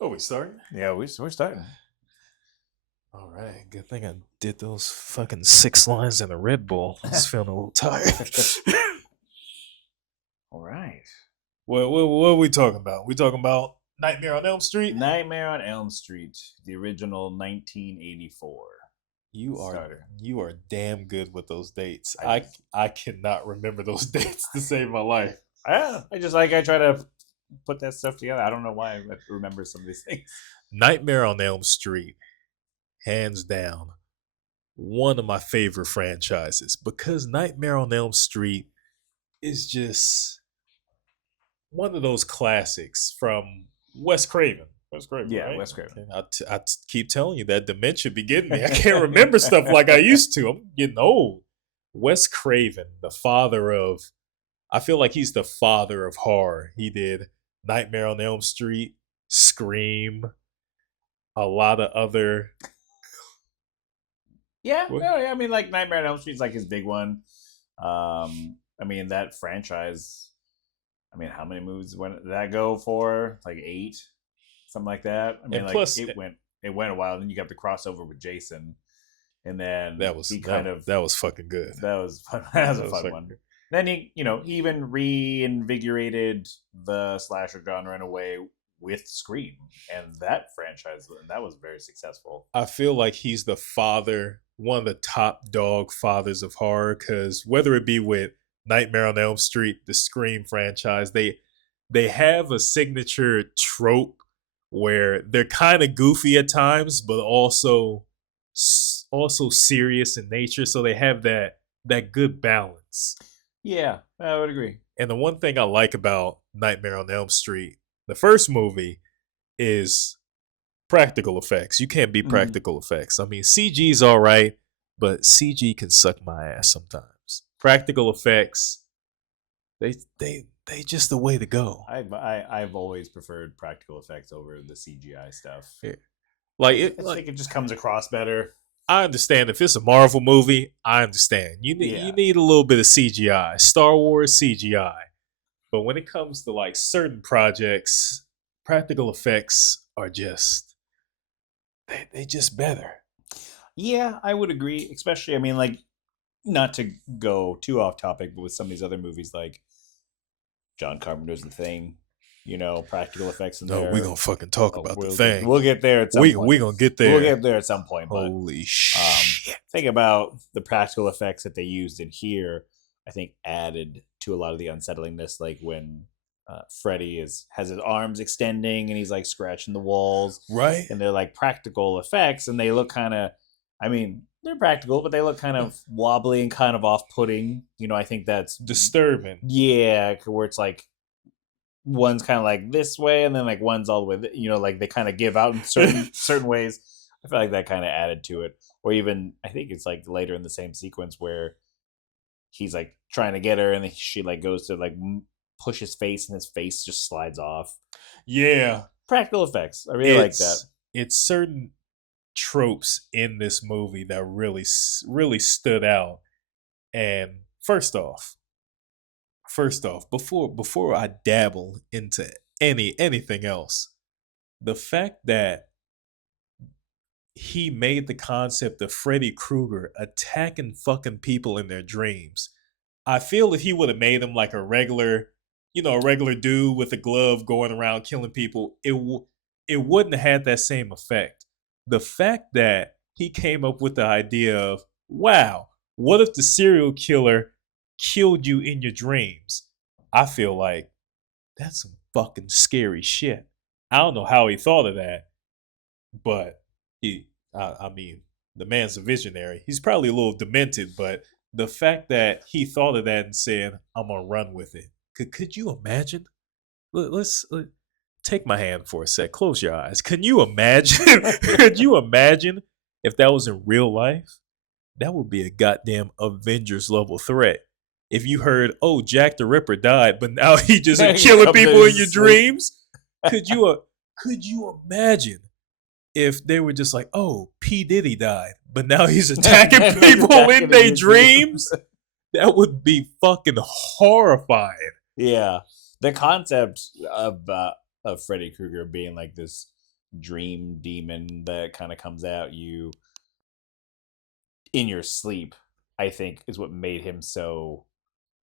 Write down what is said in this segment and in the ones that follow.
Oh, we starting? Yeah, we're starting. All right. Good thing I did those fucking 6 lines in a Red Bull. I was feeling a little tired. All right. What are we talking about? We talking about Nightmare on Elm Street? Nightmare on Elm Street, the original 1984 You are starter. you are damn good with those dates. I I cannot remember those dates to save my life. I try to put that stuff together. I don't know why I remember some of these things. Nightmare on Elm Street, hands down, one of my favorite franchises because Nightmare on Elm Street is just one of those classics from Wes Craven. Wes Craven, Yeah, right? Wes Craven. Okay. Keep telling you that dementia be getting me. I can't remember stuff like I used to. I'm getting old. Wes Craven, the father of, I feel like he's the father of horror. He did Nightmare on Elm Street, Scream, a lot of other. Yeah, What? no, yeah. I mean, like Nightmare on Elm Street is like his big one. I mean that franchise. I mean, how many movies did that go for? Like 8, something like that. I mean, And like plus, it went a while. Then you got the crossover with Jason, and then that was he kind of that was fucking good. that was fun. That was a That was fun fucking one. good. Then he even reinvigorated the slasher genre in a way with Scream, and that franchise that was very successful. I feel like he's the father, one of the top dog fathers of horror. Because whether it be with Nightmare on Elm Street, the Scream franchise, they have a signature trope where they're kind of goofy at times, but also serious in nature. So they have that good balance. Yeah, I would agree. And the one thing I like about Nightmare on Elm Street, the first movie, is practical effects. You can't beat Mm-hmm. practical effects. I mean, CG's all right, but CG can suck my ass sometimes. Practical effects, they just the way to go. I've always preferred practical effects over the CGI stuff. Yeah. Like I think like it just comes across better. I understand if it's a Marvel movie, I understand. You Yeah, need a little bit of CGI. Star Wars CGI. But when it comes to like certain projects, practical effects are just they just better. yeah, I would agree. Especially, I mean, like not to go too off topic, but with some of these other movies, like John Carpenter's The Thing, practical effects in No, we there. gonna fucking talk Oh, about the thing. we'll get there at some We point. gonna get We'll there. get there at some point, but Holy um, shit. think about the practical effects that they used in here. I think added to a lot of the unsettlingness, like when Freddy has his arms extending and he's like scratching the walls, Right? and they're like practical effects, and they look kind of, I mean, they're practical, but they look kind of wobbly and kind of off-putting. I think that's Disturbing. yeah, where it's like one's kind of like this way, and then like one's all the way, like they kind of give out in certain ways. I feel like that kind of added to it, or even I think it's like later in the same sequence where he's like trying to get her, and she like goes to like push his face, and his face just slides off. Yeah. Practical effects, I really like that. It's certain tropes in this movie that really stood out. And first off, before I dabble into anything else, the fact that he made the concept of Freddy Krueger attacking fucking people in their dreams. I feel if he would have made him like a regular dude with a glove going around killing people, it wouldn't have had that same effect. The fact that he came up with the idea of, wow, what if the serial killer killed you in your dreams? I feel like that's some fucking scary shit. I don't know how he thought of that, but I mean, the man's a visionary. He's probably a little demented, but the fact that he thought of that and said, "I'm gonna run with it." Could you imagine? Let's take my hand for a sec. Close your eyes. Can you imagine? Could you imagine if that was in real life? That would be a goddamn Avengers level threat. If you heard, "Oh, Jack the Ripper died, but now he just killing people in your dreams," could you imagine if they were just like, "Oh, P Diddy died, but now he's attacking people in their dreams"? That would be fucking horrifying. Yeah, the concept of Freddy Krueger being like this dream demon that kind of comes at you in your sleep, I think is what made him so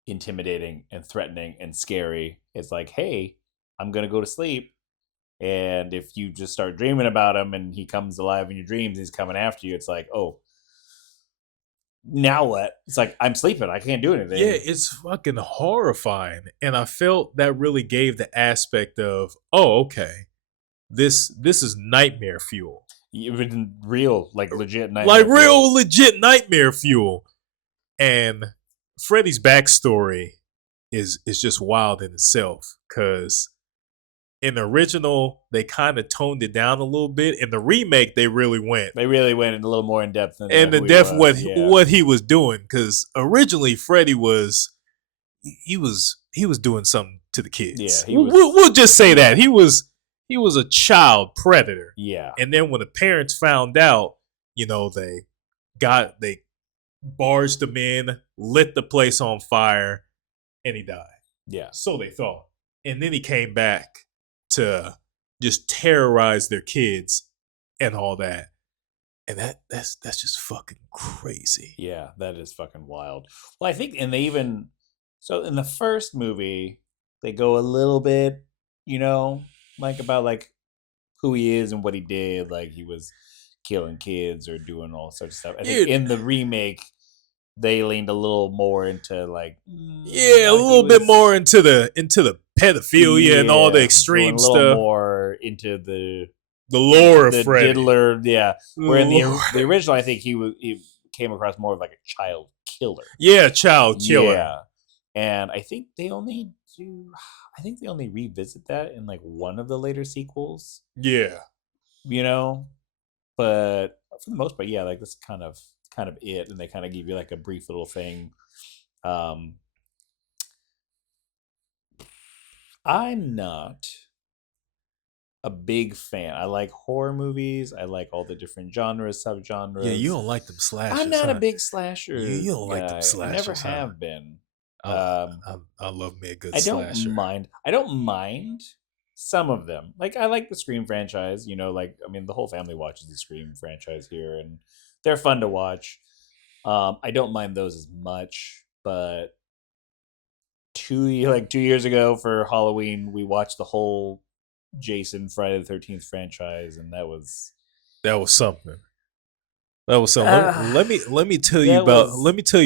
intimidating and threatening and scary. It's like, hey, I'm gonna go to sleep, and if you just start dreaming about him and he comes alive in your dreams, he's coming after you. It's like, oh, now what? It's like, I'm sleeping, I can't do anything. Yeah, it's fucking horrifying. And I felt that really gave the aspect of, oh, okay, this is nightmare fuel. Even real, like legit nightmare Like fuel. real legit nightmare fuel. And Freddy's backstory is just wild in itself, because in the original they kind of toned it down a little bit. In the remake, they really went They really went a little more in depth than and the who he depth was, what he was doing. Because originally Freddy was he was doing something to the kids. Yeah, he was- we'll just say that he was a child predator. Yeah. And then when the parents found out, they barged him in, lit the place on fire, and he died. Yeah. So they thought. And then he came back to just terrorize their kids and all that. And that's just fucking crazy. Yeah, that is fucking wild. Well, I think, and they even, so in the first movie, they go a little bit, like about like who he is and what he did. Like he was killing kids or doing all sorts of stuff. I think in the remake, they leaned a little more into like, a little bit more into the pedophilia and all the extreme a stuff. little more into the lore of the Freddy. diddler, yeah. Where in lore. the original, I think he came across more of like a child killer. Yeah, child killer. Yeah, and I think they only revisit that in like one of the later sequels. Yeah, but for the most part, yeah, like that's kind of it, and they kind of give you like a brief little thing. I'm not a big fan. I like horror movies. I like all the different genres, subgenres. Yeah, you don't like them slashers. I'm not a big slasher. You don't like them slashers. I never have been. I love me a good I slasher. I don't mind some of them. Like I like the Scream franchise. The whole family watches the Scream franchise here, and they're fun to watch. I don't mind those as much, but 2 years ago for Halloween, we watched the whole Jason Friday the 13th franchise, and that was something. Let me tell you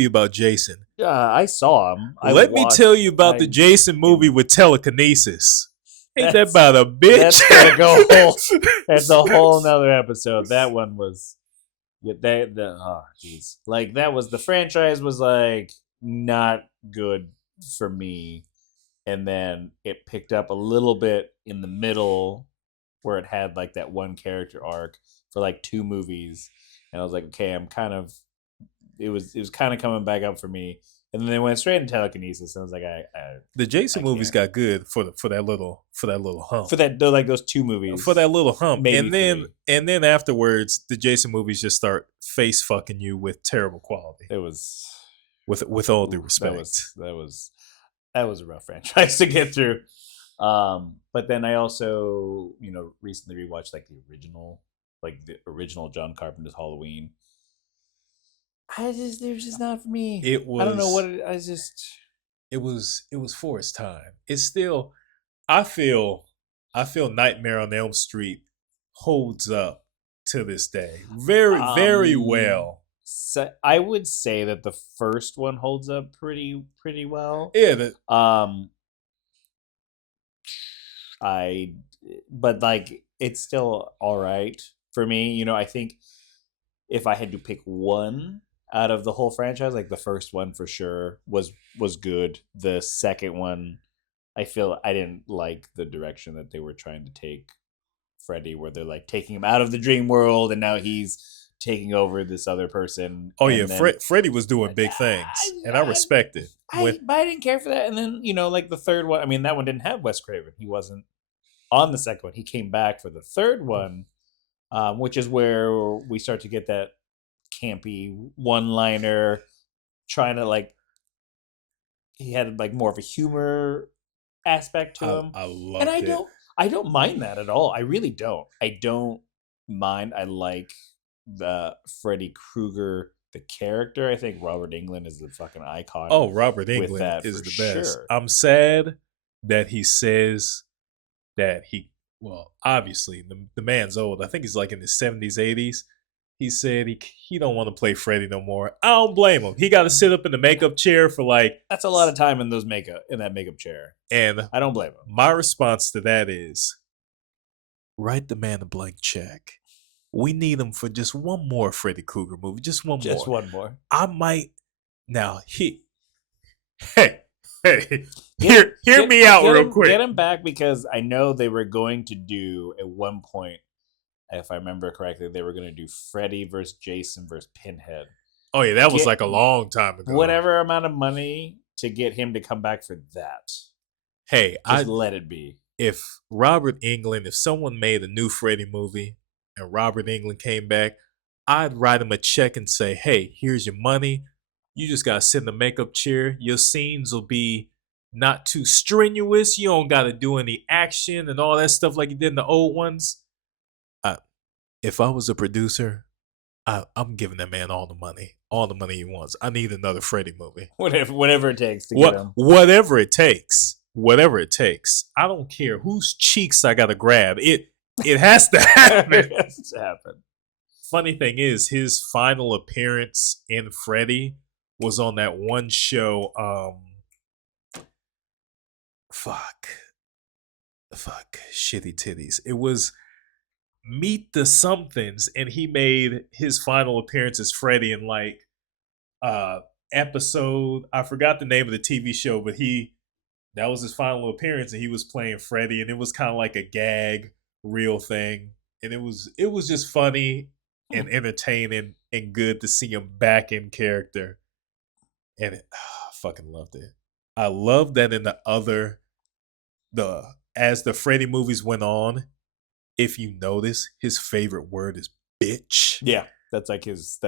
about Jason. I saw him. Let me tell you about the Jason movie with telekinesis. Ain't that about a bitch? That's gonna go that's a whole nother episode. That one was jeez. Like that was, the franchise was like not good for me. And then it picked up a little bit in the middle where it had like that one character arc for like 2 movies. And I was like, okay, it was kind of coming back up for me. And then they went straight into telekinesis, and I was like, the Jason movies got good for that little hump. For that, like those 2 movies. For that little hump. Maybe and then afterwards, the Jason movies just start face fucking you with terrible quality. It was with all due respect. That was a rough franchise to get through. But then I also, recently rewatched like the original John Carpenter's Halloween. It was just not for me. It was. I don't know what It was for its time. It's still. I feel Nightmare on Elm Street holds up to this day very well. So I would say that the first one holds up pretty well. Yeah. But like it's still all right for me. I think if I had to pick one out of the whole franchise, like the first one for sure was good. The second one, I feel I didn't like the direction that they were trying to take Freddy, where they're like taking him out of the dream world and now he's taking over this other person. Oh yeah, Freddy was doing big things, and I respect it. But I didn't care for that. And then like the third one, I mean that one didn't have Wes Craven. He wasn't on the second one. He came back for the third one, which is where we start to get that campy one-liner, trying to like, he had like more of a humor aspect to him. I loved it. I don't mind that at all. I really don't. I don't mind. I like the Freddy Krueger, the character. I think Robert Englund is the fucking icon Oh, Robert with Englund that is for the best. sure. I'm sad that he says that well, obviously the man's old. I think he's like in his 70s, 80s. He said he don't want to play Freddy no more. I don't blame him. He got to sit up in the makeup chair for like, That's a lot of time in that makeup chair. and I don't blame him. my response to that is write the man a blank check. We need him for just one more Freddy Krueger movie, just one Just more. one more. I might now hey hear me out real quick. Get him back because I know they were going to do at one point, if I remember correctly, they were going to do Freddy versus Jason versus Pinhead. Oh yeah, that was like a long time ago. Whatever amount of money to get him to come back for that. Hey, just let it be. If Robert Englund, if someone made a new Freddy movie and Robert Englund came back, I'd write him a check and say, hey, here's your money. You just got to sit in the makeup chair. Your scenes will be not too strenuous. You don't got to do any action and all that stuff like you did in the old ones. If I was a producer, I'm giving that man all the money he wants. I need another Freddy movie. Whatever it takes to get him. Whatever it takes. I don't care whose cheeks I gotta grab. It has to happen. It has to happen. Funny thing is, his final appearance in Freddy was on that one show. Shitty titties. It was Meet the Somethings, and he made his final appearance as Freddy in like episode. I forgot the name of the TV show, but that was his final appearance, and he was playing Freddy, and it was kind of like a gag real thing, and it was just funny and entertaining and good to see him back in character, and I fucking loved it. I love that in as the Freddy movies went on, if you notice, his favorite word is bitch. Yeah, that's like his.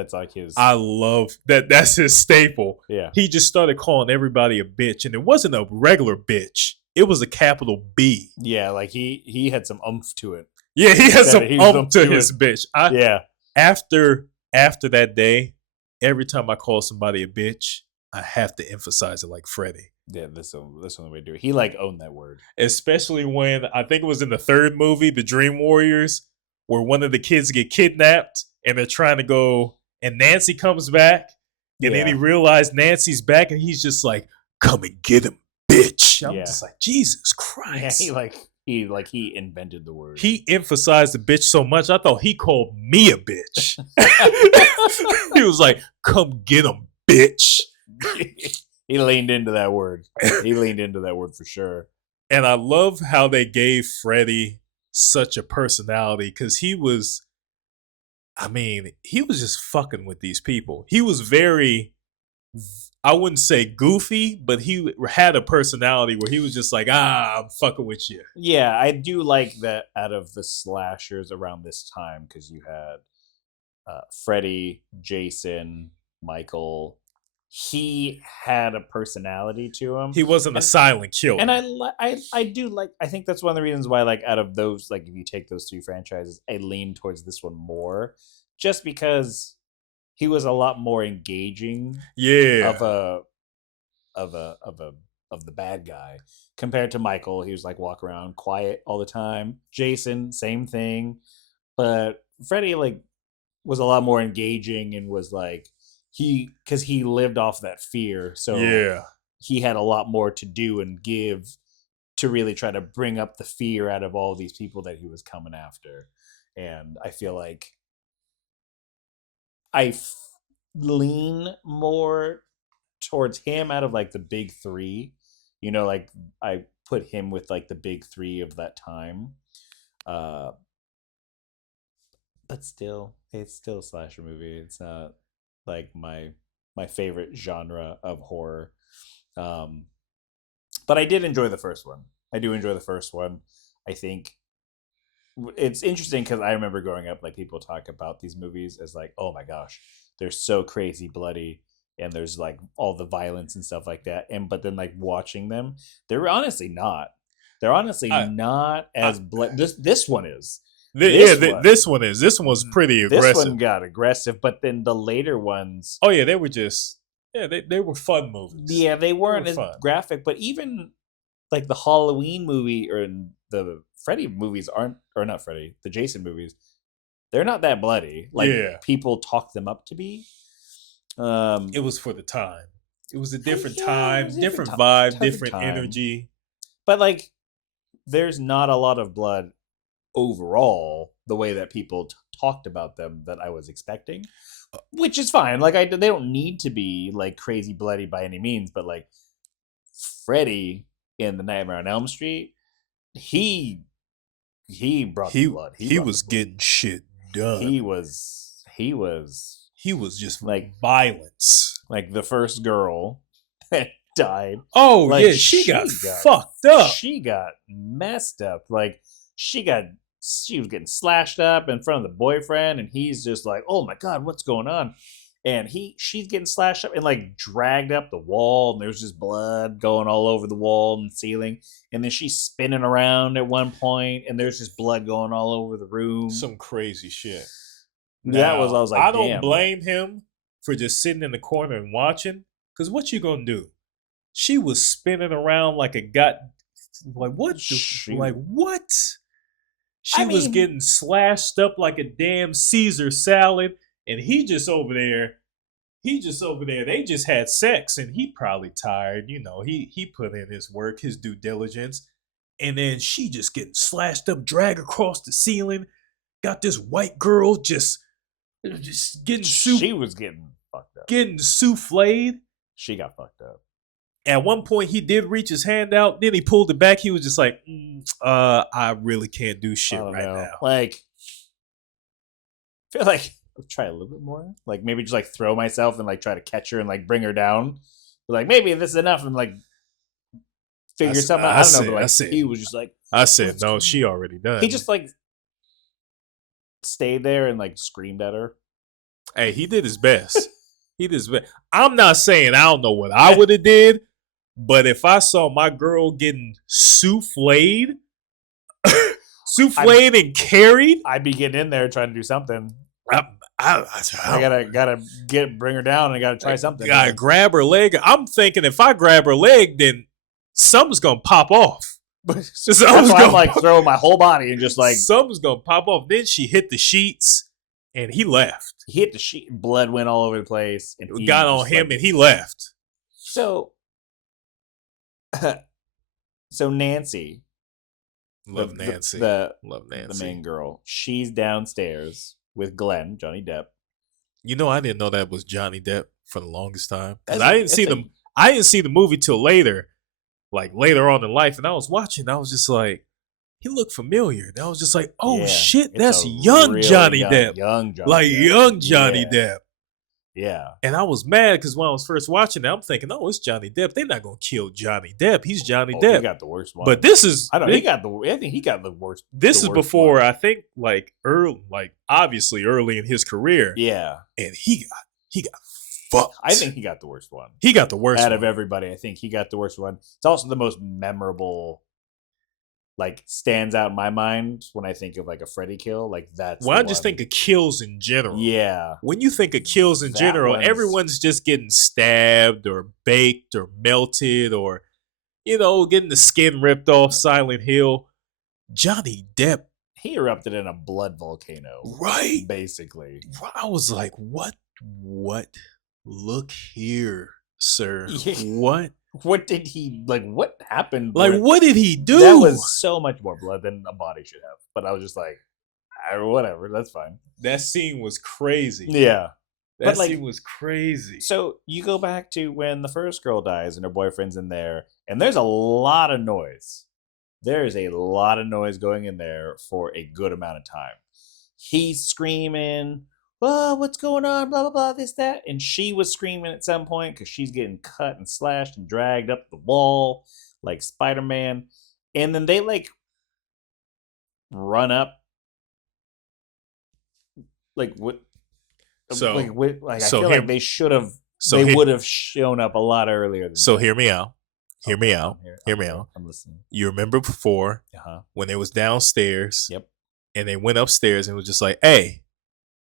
I love that. That's his staple. Yeah, he just started calling everybody a bitch, and it wasn't a regular bitch. It was a capital B. Yeah, like he had some oomph to it. Yeah, he had some oomph to his bitch. Yeah. After that day, every time I call somebody a bitch, I have to emphasize it like Freddy. Yeah, this one the way to do it. He like owned that word. Especially when I think it was in the third movie, The Dream Warriors, where one of the kids get kidnapped and they're trying to go, and Nancy comes back, and then he realized Nancy's back, and he's just like, "Come and get him, bitch!" I'm just like, Jesus Christ! Yeah, he invented the word. He emphasized the bitch so much, I thought he called me a bitch. He was like, "Come get him, bitch." He leaned into that word. He leaned into that word for sure. And I love how they gave Freddy such a personality, because he was just fucking with these people. He was very, I wouldn't say goofy, but he had a personality where he was just like, I'm fucking with you. Yeah, I do like that out of the slashers around this time, because you had Freddy, Jason, Michael. He had a personality to him. He wasn't a silent killer. And I do like, I think that's one of the reasons why, like, out of those, like, if you take those three franchises, I lean towards this one more, just because he was a lot more engaging. Yeah. Of the bad guy compared to Michael. He was like walk around quiet all the time. Jason, same thing. But Freddy like was a lot more engaging and was like, because he lived off that fear, so he had a lot more to do and give to really try to bring up the fear out of all these people that he was coming after. And I feel like lean more towards him out of like the big three. You know, like I put him with like the big three of that time. But still, it's still a slasher movie. It's not like my favorite genre of horror. But I did enjoy the first one. I do enjoy the first one. I think it's interesting because I remember growing up, like people talk about these movies as like, oh my gosh, they're so crazy bloody, and there's like all the violence and stuff like that. But then like watching them, they're honestly not. They're honestly I, not I as blood. This one is. this one was pretty This aggressive. one got aggressive, but then the later ones, Oh yeah, they were just they were fun movies. yeah, they weren't as fun. graphic. But even like the Halloween movie or the Freddy movies aren't, or not Freddy, the Jason movies, they're not that bloody. Like people talk them up to be. It was for the time. It was a different yeah, time, it was a different different vibe, time. different energy. But like, there's not a lot of blood overall the way that people talked about them that I was expecting, which is fine. Like, they don't need to be like crazy bloody by any means, but like Freddy in the Nightmare on Elm Street, he brought the blood. He was getting shit done. He was just like violence. Like the first girl that died. Oh like, yeah, she got fucked up. She got messed up. Like she was getting slashed up in front of the boyfriend, and he's just like, "Oh my god, what's going on?" And she's getting slashed up and like dragged up the wall, and there's just blood going all over the wall and ceiling. And then she's spinning around at one point, and there's just blood going all over the room. Some crazy shit. I was like, I don't blame him for just sitting in the corner and watching. Because what you gonna do? She was spinning around like a what? Like what? She was getting slashed up like a damn Caesar salad, and he just over there. They just had sex, and he probably tired. You know, he put in his work, his due diligence, and then she just getting slashed up, dragged across the ceiling. Got this white girl just getting She was getting fucked up. Getting souffled. She got fucked up. At one point, he did reach his hand out. Then he pulled it back. He was just like, I really can't do shit right now. Like, I feel like I'll try a little bit more. Like, maybe just like throw myself and like try to catch her and like bring her down. But, like, maybe this is enough and like figure something out. I don't know. But like, he was just like, I said, no, she already done. He just like stayed there and like screamed at her. Hey, he did his best. I'm not saying I don't know what I would have did, but if I saw my girl getting souffled and carried, I'd be getting in there trying to do something. I gotta bring her down, and I gotta try something. Gotta grab her leg. I'm thinking if I grab her leg, then something's gonna pop off. So I'm like throwing my whole body and just like something's gonna pop off. Then she hit the sheets, and he left. He hit the sheet, blood went all over the place, and he got on him, and he left. So Nancy, love Nancy, the main girl. She's downstairs with Glenn, Johnny Depp. You know, I didn't know that was Johnny Depp for the longest time. I didn't see the movie till later, like later on in life, and I was watching. I was just like, he looked familiar. And I was just like, oh shit, that's young Johnny Depp. Young Johnny Depp. Yeah. And I was mad because when I was first watching it, I'm thinking, oh, it's Johnny Depp. They're not gonna kill Johnny Depp. He's Johnny Depp. He got the worst one. But this is I think he got the worst. This is before I think obviously early in his career. Yeah. And he got fucked. I think he got the worst one. He got the worst out of everybody. I think he got the worst one. It's also the most memorable. Like stands out in my mind when I think of like a Freddy kill, like that's. Well, I just think of kills in general. Yeah. When you think of kills in general, everyone's just getting stabbed or baked or melted or, getting the skin ripped off. Silent Hill. Johnny Depp. He erupted in a blood volcano. Right. Basically. I was like, what? Look here, sir. What? What did he what happened? What did he do? That was so much more blood than a body should have. But I was just like, whatever, that's fine. That scene was crazy. Yeah. That scene was crazy. So you go back to when the first girl dies and her boyfriend's in there, and there's a lot of noise. There is a lot of noise going in there for a good amount of time. He's screaming, oh, what's going on? Blah, blah, blah, this, that. And she was screaming at some point because she's getting cut and slashed and dragged up the wall like Spider-Man. And then they run up. I feel like they should have, they would have shown up a lot earlier. So hear me out. Hear me out. Hear me out. I'm listening. You remember before when they was downstairs? Yep. And they went upstairs and was just like, "Hey,"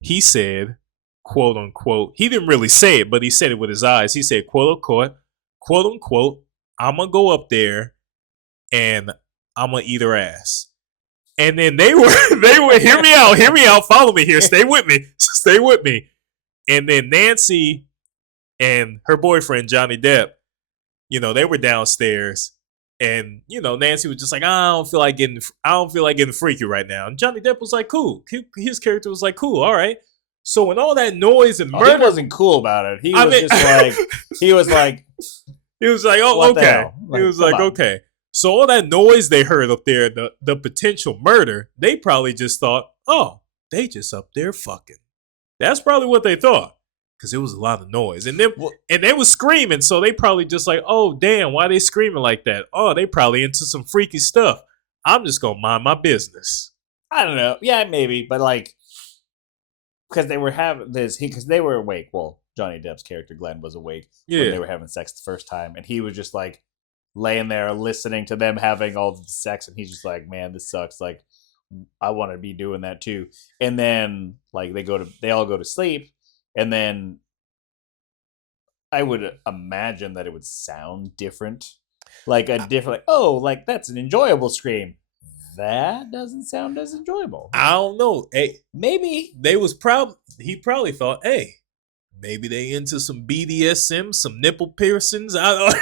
he said, "quote unquote." He didn't really say it, but he said it with his eyes. He said, quote unquote, "I'm gonna go up there and I'm gonna eat her ass." And then they were hear me out, follow me here, stay with me. And then Nancy and her boyfriend Johnny Depp, they were downstairs, and Nancy was just like, I don't feel like getting freaky right now. And Johnny Depp was like, cool. His character was like, cool, all right. So when all that noise and murder, he wasn't cool about it. He was like, oh, okay. He was like, okay. So all that noise they heard up there, the potential murder, they probably just thought, oh, they just up there fucking. That's probably what they thought, because it was a lot of noise, and they was screaming. So they probably just like, oh damn, why they screaming like that? Oh, they probably into some freaky stuff. I'm just gonna mind my business. I don't know. Yeah, maybe, but like, because they were having this, because they were awake. Well, Johnny Depp's character Glenn was awake when they were having sex the first time, and he was just like laying there listening to them having all the sex, and he's just like, man, this sucks. Like, I want to be doing that too. And then like they all go to sleep, and then I would imagine that it would sound different, like like that's an enjoyable scream. That doesn't sound as enjoyable. I don't know. Hey, maybe he probably thought, hey, maybe they into some BDSM, some nipple piercings. I don't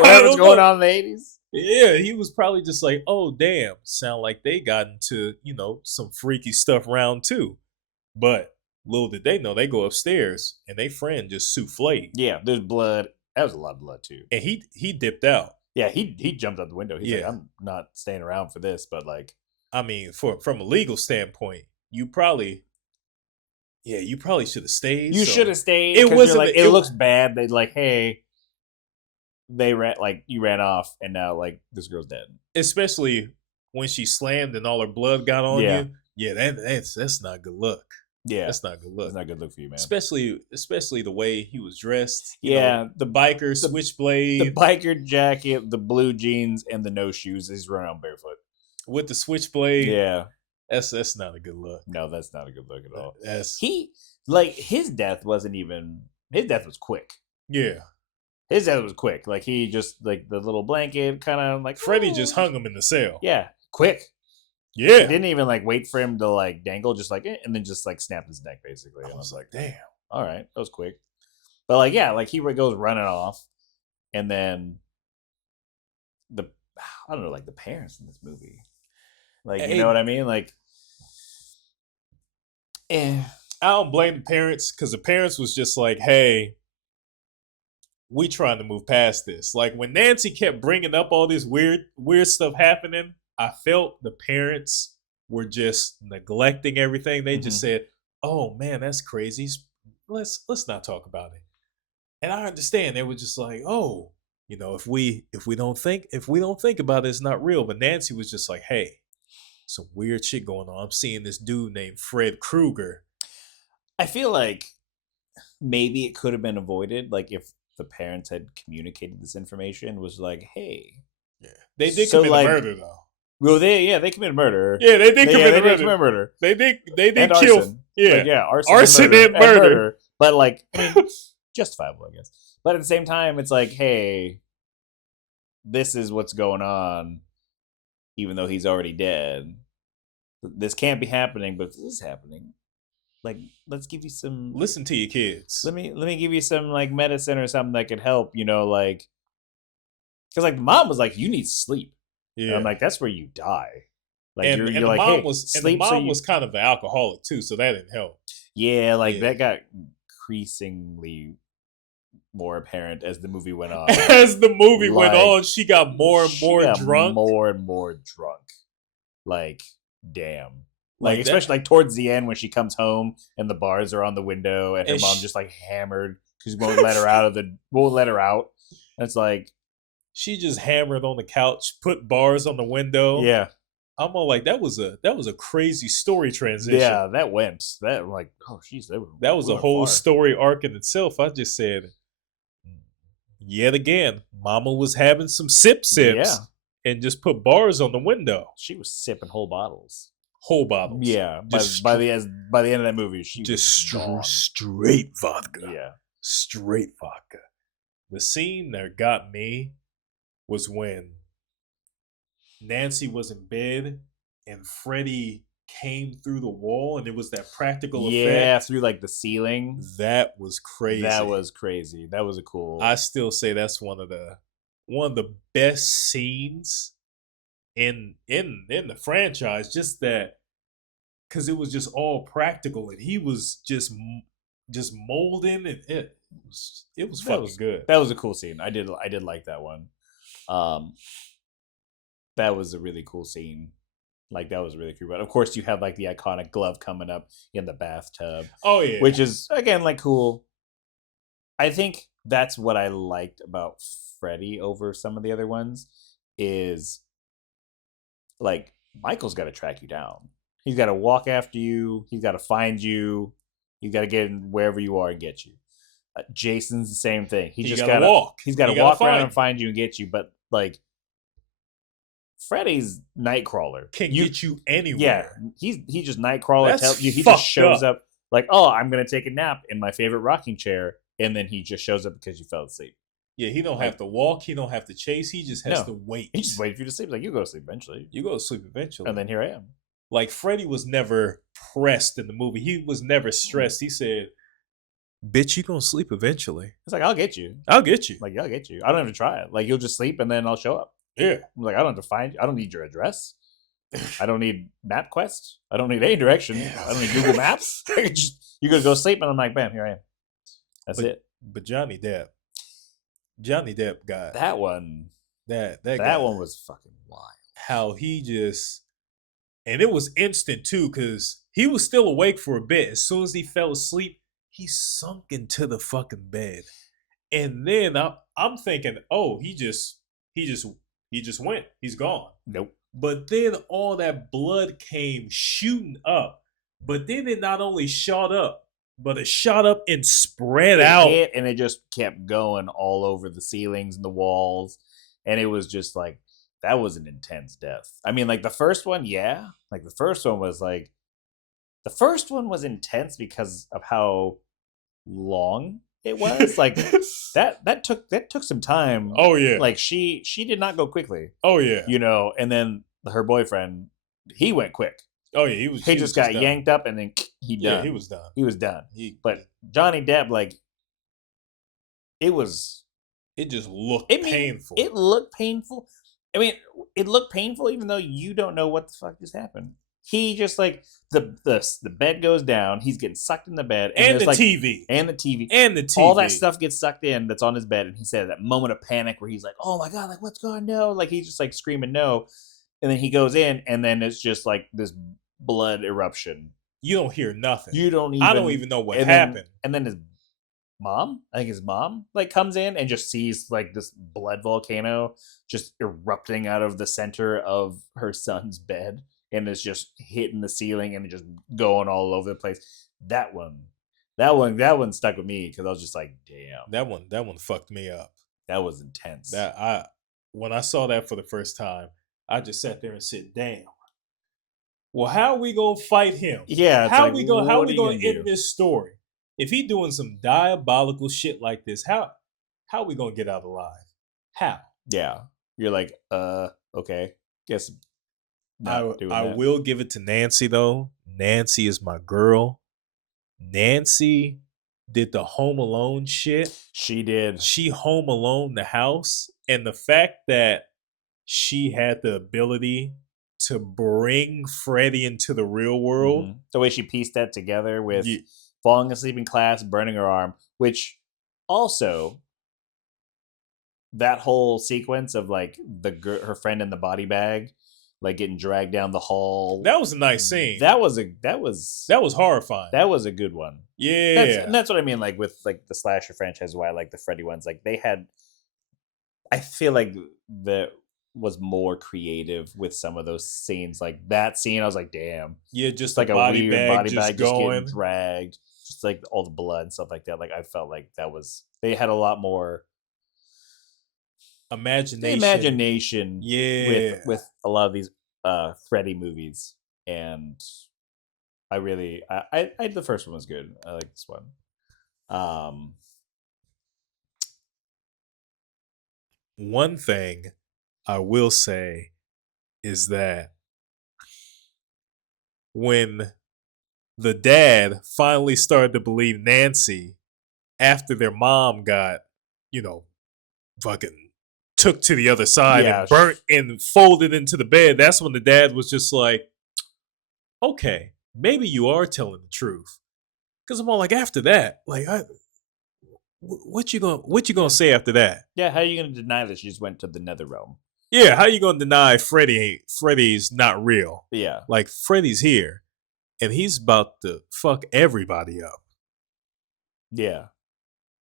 whatever's going on in the 80s. Yeah, he was probably just like, oh damn, sound like they got into, some freaky stuff round two. But little did they know, they go upstairs and they friend just souffled. Yeah, there's blood. That was a lot of blood too. And he dipped out. Yeah, he jumped out the window. He's like, I'm not staying around for this. But like, I mean, from a legal standpoint, you probably should have stayed. You should have stayed. It wasn't like, it looks bad. They'd like, hey, you ran off, and now like this girl's dead. Especially when she slammed and all her blood got on you. Yeah, that's not good luck. Yeah, that's not good look. That's not good look for you, man. Especially the way he was dressed. The biker switchblade, the biker jacket, the blue jeans, and the no shoes. He's running on barefoot with the switchblade. Yeah, that's not a good look. No, that's not a good look at all. His death wasn't even. His death was quick. Yeah, his death was quick. Like he just like the little blanket, kind of like Freddy just hung him in the cell. Yeah, quick. Yeah, he didn't even like wait for him to like dangle, just like and then just like snap his neck basically. I was like, damn, all right, that was quick. But like, yeah, like he goes running off, and then I don't know, like the parents in this movie, like you know what I mean, like, I don't blame the parents, because the parents was just like, hey, we trying to move past this. Like when Nancy kept bringing up all this weird stuff happening, I felt the parents were just neglecting everything. They just said, "Oh man, that's crazy. Let's not talk about it." And I understand they were just like, "Oh, if we don't think about it, it's not real." But Nancy was just like, "Hey, some weird shit going on. I'm seeing this dude named Fred Krueger." I feel like maybe it could have been avoided, like if the parents had communicated this information, was like, "Hey, they did commit a murder though." Well, they committed murder. Yeah, they did commit murder. They did kill. Arson. Yeah, arson and murder. But like, I mean, justifiable, I guess. But at the same time, it's like, hey, this is what's going on, even though he's already dead. This can't be happening, but this is happening. Like, let's give you some. Listen to your kids. Let me give you some like medicine or something that could help. Like, because like mom was like, you need sleep. Yeah, and I'm like, that's where you die. Like, and, you're the like, mom hey, was, and the mom was kind of an alcoholic too, so that didn't help. Yeah, like that got increasingly more apparent as the movie went on. As the movie went on, she got more and more drunk. More and more drunk. Like, damn. Like especially like towards the end when she comes home and the bars are on the window and her mom just like hammered because won't let her out. And it's like. She just hammered on the couch, put bars on the window. Yeah. I'm all like, that was a crazy story transition. Yeah, I'm like, oh jeez, that was a whole story arc in itself. I just said, Yet again, Mama was having some sips Yeah. and just put bars on the window. She was sipping whole bottles. Whole bottles. Yeah, Just by the end of that movie, she just was gone. straight vodka. Yeah, Straight vodka. The scene that got me was when Nancy was in bed and Freddie came through the wall and it was that practical effect. through like the ceiling. That was crazy. That was crazy. That was a cool. I still say that's one of the best scenes in the franchise. Just that, because it was just all practical and he was just molding and it was fucking good. That was a cool scene. I did like that one. That was a really cool scene. Like that was really cool. But of course, you have like the iconic glove coming up in the bathtub. Oh yeah, which is again like cool. I think that's what I liked about Freddy over some of the other ones is like Michael's got to track you down. He's got to walk after you. He's got to find you. He's got to get in wherever you are and get you. Jason's the same thing. He just got to walk. He's got to walk around and find you and get you. But like Freddy's Nightcrawler can get you anywhere. Yeah, he just Nightcrawler. He just shows up like, oh, I'm gonna take a nap in my favorite rocking chair, and then he just shows up because you fell asleep. Yeah, he don't have to walk. He don't have to chase. He just has to wait. He just waits for you to sleep. Like, you go to sleep eventually. You go to sleep eventually. And then here I am. Like, Freddy was never pressed in the movie. He was never stressed. He said, bitch, you gonna sleep eventually. It's like, I'll get you. I'll get you. Like, I'll get you. I don't have to try it. Like, you'll just sleep and then I'll show up. Yeah. I'm like, I don't have to find you. I don't need your address. I don't need MapQuest. I don't need any direction. I don't need Google Maps. You gotta go sleep and I'm like, bam, here I am. That's it. But Johnny Depp got that one. That one was fucking wild. How he just, and it was instant too, because he was still awake for a bit. As soon as he fell asleep, he sunk into the fucking bed. And then I'm thinking, oh, he just went. He's gone. Nope. But then all that blood came shooting up. But then it not only shot up, but it shot up and spread out. And it just kept going all over the ceilings and the walls. And it was just like, that was an intense death. I mean, like the first one, yeah. Like the first one was intense because of how long it was. Like that took some time. Oh yeah. Like she did not go quickly. Oh yeah. You know, and then her boyfriend, he went quick. Oh yeah, he just got yanked up and then he done. Yeah, he was done. He was done. But Johnny Depp, like, it just looked painful. It looked painful. I mean, it looked painful even though you don't know what the fuck just happened. He just like the bed goes down. He's getting sucked in the bed, and the like, TV, and the TV, and the TV. All that stuff gets sucked in. That's on his bed, and he said that moment of panic where he's like, "Oh my god, like what's going on?" No, like he's just like screaming no, and then he goes in, and then it's just like this blood eruption. You don't hear nothing. I don't even know what happened. And then his mom, like comes in and just sees like this blood volcano just erupting out of the center of her son's bed. And it's just hitting the ceiling and just going all over the place. That one stuck with me because I was just like, damn. That one fucked me up. That was intense. When I saw that for the first time, I just sat there and said, damn. Well, how are we gonna fight him? Yeah. How are we gonna end this story? If he doing some diabolical shit like this, how are we gonna get out alive? How? Yeah. You're like, okay. Guess I will give it to Nancy though. Nancy is my girl. Nancy did the Home Alone shit. She did. She Home Alone the house. And the fact that she had the ability to bring Freddy into the real world. Mm-hmm. The way she pieced that together with falling asleep in class, burning her arm, which also that whole sequence of like her friend in the body bag, like getting dragged down the hall. That was a nice scene. That was horrifying. That was a good one. Yeah. That's what I mean. Like with like the slasher franchise, why I like the Freddy ones. Like they had, I feel like that was more creative with some of those scenes. Like that scene, I was like, damn. Yeah, just like a weird body just bag going. Getting dragged. Just like all the blood and stuff like that. Like I felt like they had a lot more the imagination. imagination Yeah. with a lot of these Freddy movies, and I the first one was good. I like this one. One thing I will say is that when the dad finally started to believe Nancy after their mom got, you know, fucking took to the other side Yeah. and burnt and folded into the bed, that's when the dad was just like, okay, maybe you are telling the truth. Because I'm all like, after that, like, what you gonna say after that? Yeah, how are you going to deny that she just went to the nether realm? Yeah, how you gonna deny Freddy's not real? Yeah. Like, Freddy's here, and he's about to fuck everybody up. Yeah.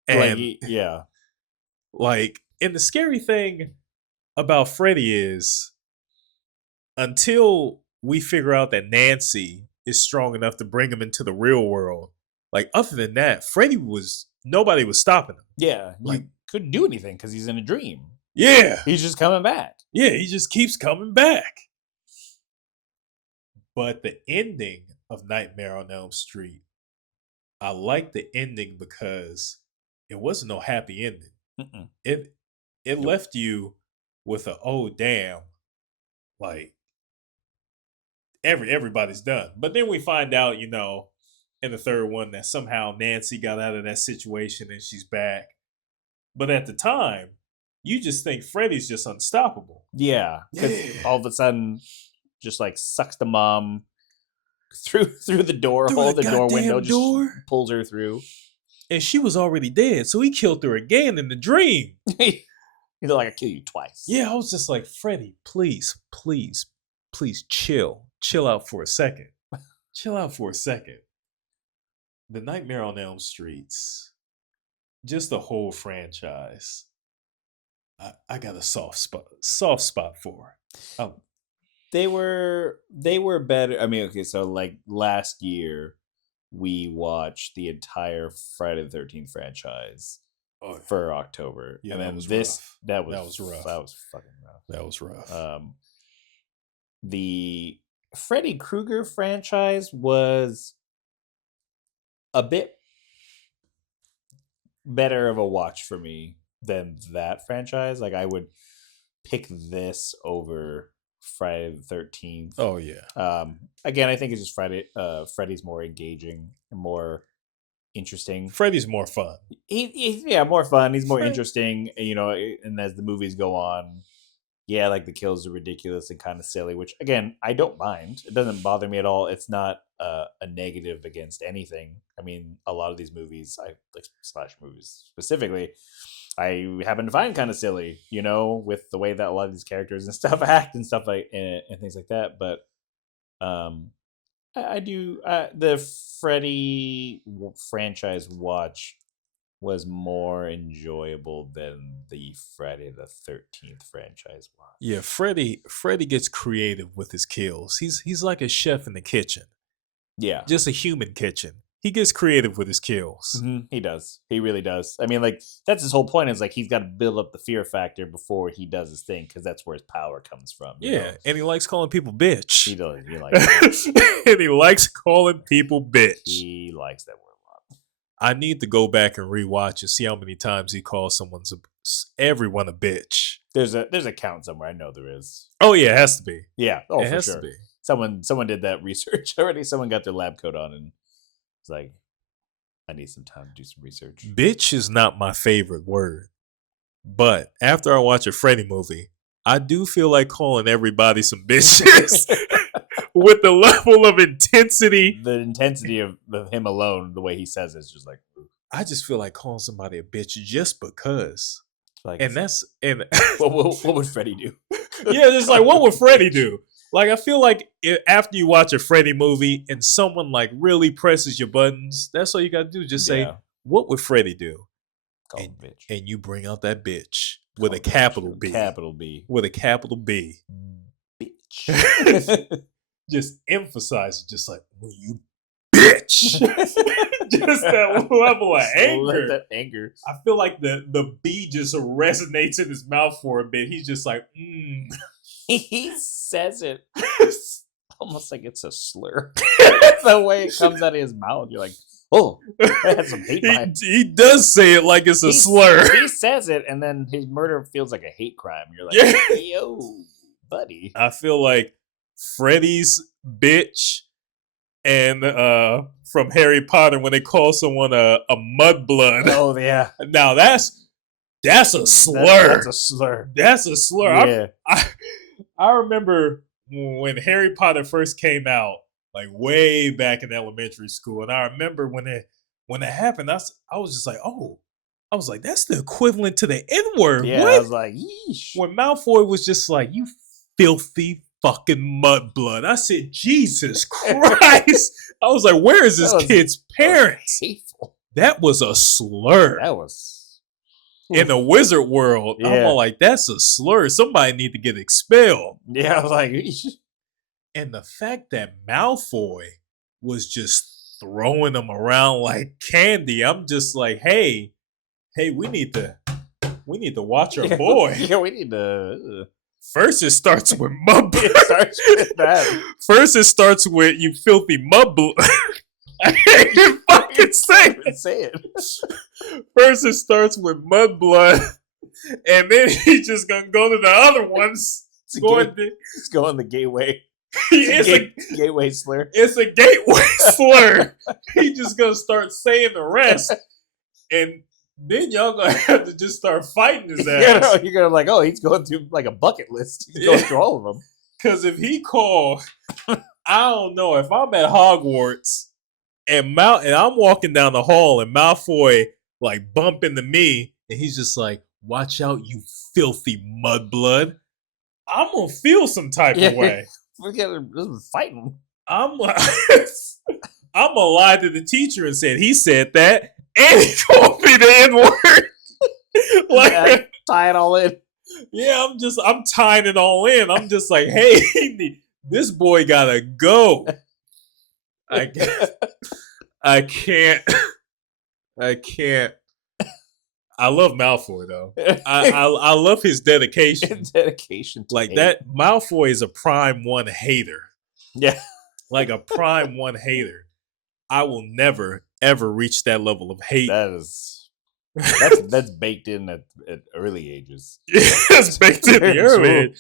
And yeah. and the scary thing about Freddy is until we figure out that Nancy is strong enough to bring him into the real world, like other than that, nobody was stopping him. Yeah. Like, You couldn't do anything because he's in a dream. yeah. He's just coming back. Yeah, he just keeps coming back. But the ending of Nightmare on Elm Street, I like the ending because it wasn't no happy ending. Mm-mm. It left you with a oh damn, like everybody's done. But then we find out, in the third one that somehow Nancy got out of that situation and she's back. But at the time, you just think Freddy's just unstoppable. Yeah. Because all of a sudden, just like sucks the mom through the door hole, the door window, just pulls her through. And she was already dead, so he killed her again in the dream. He's like, I kill you twice. Yeah, I was just like, Freddy, please chill. Chill out for a second. Chill out for a second. The Nightmare on Elm Streets, just the whole franchise, I got a soft spot for. They were better. I mean, okay, so like last year we watched the entire Friday the 13th franchise for October. Yeah, and then that was rough. That was fucking rough. That was rough. The Freddy Krueger franchise was a bit better of a watch for me than that franchise. Like, I would pick this over Friday the 13th. Oh yeah. Again, I think it's just Freddy's more engaging and more interesting. Freddy's more fun. He's more fun. He's more interesting. And as the movies go on, yeah, like the kills are ridiculous and kind of silly, which again, I don't mind. It doesn't bother me at all. It's not a negative against anything. I mean, a lot of these movies, I like slash movies specifically, I happen to find kind of silly, with the way that a lot of these characters and stuff act and stuff like and things like that. But I do the Freddy franchise watch was more enjoyable than the Friday the 13th franchise watch. Yeah, Freddy gets creative with his kills. He's like a chef in the kitchen. Yeah, just a human kitchen. He gets creative with his kills. Mm-hmm. He does. He really does. I mean, like, that's his whole point, is like he's got to build up the fear factor before he does his thing, because that's where his power comes from. You know? And he likes calling people bitch. He does. He likes and he likes calling people bitch. He likes that word a lot. I need to go back and rewatch and see how many times he calls everyone a bitch. There's a count somewhere. I know there is. Oh yeah, it has to be. Yeah. Oh, it for has sure. To be. Someone did that research already. Someone got their lab coat on and it's like, I need some time to do some research. Bitch is not my favorite word, but after I watch a Freddy movie, I do feel like calling everybody some bitches with the level of intensity. The intensity of him alone, the way he says it, is just like, I just feel like calling somebody a bitch just because. Like, and what would Freddy do? Yeah, just like, what would Freddy do? Like, I feel like after you watch a Freddy movie and someone like really presses your buttons, that's all you got to do. Just say, what would Freddy do? Call him bitch. And you bring out that bitch with a capital B. Capital B. With a capital B. Bitch. Just emphasize it. Just like, well, you bitch. Just that level of Just anger. let that anger. I feel like the B just resonates in his mouth for a bit. He's just like, He says it almost like it's a slur. The way it comes out of his mouth, you're like, oh, that had some hate behind it. He does say it like it's a slur. He says it, and then his murder feels like a hate crime. You're like, yo, buddy. I feel like Freddy's bitch and from Harry Potter when they call someone a mudblood. Oh yeah. Now that's a slur. That's a slur. That's a slur. Yeah. I remember when Harry Potter first came out, like way back in elementary school, and I remember when it happened, I was just like, oh, I was like, that's the equivalent to the N-word. Yeah, what? I was like, yeesh. When Malfoy was just like, you filthy fucking mudblood. I said, Jesus Christ. I was like, where is this kid's parents? Hateful. That was a slur. That was in the wizard world. Yeah. I'm all like, that's a slur. Somebody need to get expelled. Yeah, I was like, and the fact that Malfoy was just throwing them around like candy, I'm just like, hey, we need to watch our boy. Yeah, we need to. First, it starts with mud. It starts with that. First, it starts with you filthy mud. I can't even fucking say it. First, it starts with mud blood, and then he's just gonna go to the other ones. It's going the gateway. It's a gateway slur. It's a gateway slur. He just gonna start saying the rest, and then y'all gonna have to just start fighting his ass. You're gonna like, oh, he's going through like a bucket list. He's going through all of them. Because if he call, I don't know, if I'm at Hogwarts and I'm walking down the hall and Malfoy like bump into me and he's just like, watch out, you filthy mudblood. I'm gonna feel some type of way. We're gonna fight him. I'm gonna lie to the teacher and said he said that, and he called me the N-word. Like, yeah, tie it all in. Yeah, I'm tying it all in. I'm just like, hey, this boy gotta go. I can't. I love Malfoy though. I love his dedication. Dedication to like hate. that. Malfoy is a prime one hater. Yeah, like a prime one hater. I will never ever reach that level of hate. That's baked in at early ages. It's baked in the early age.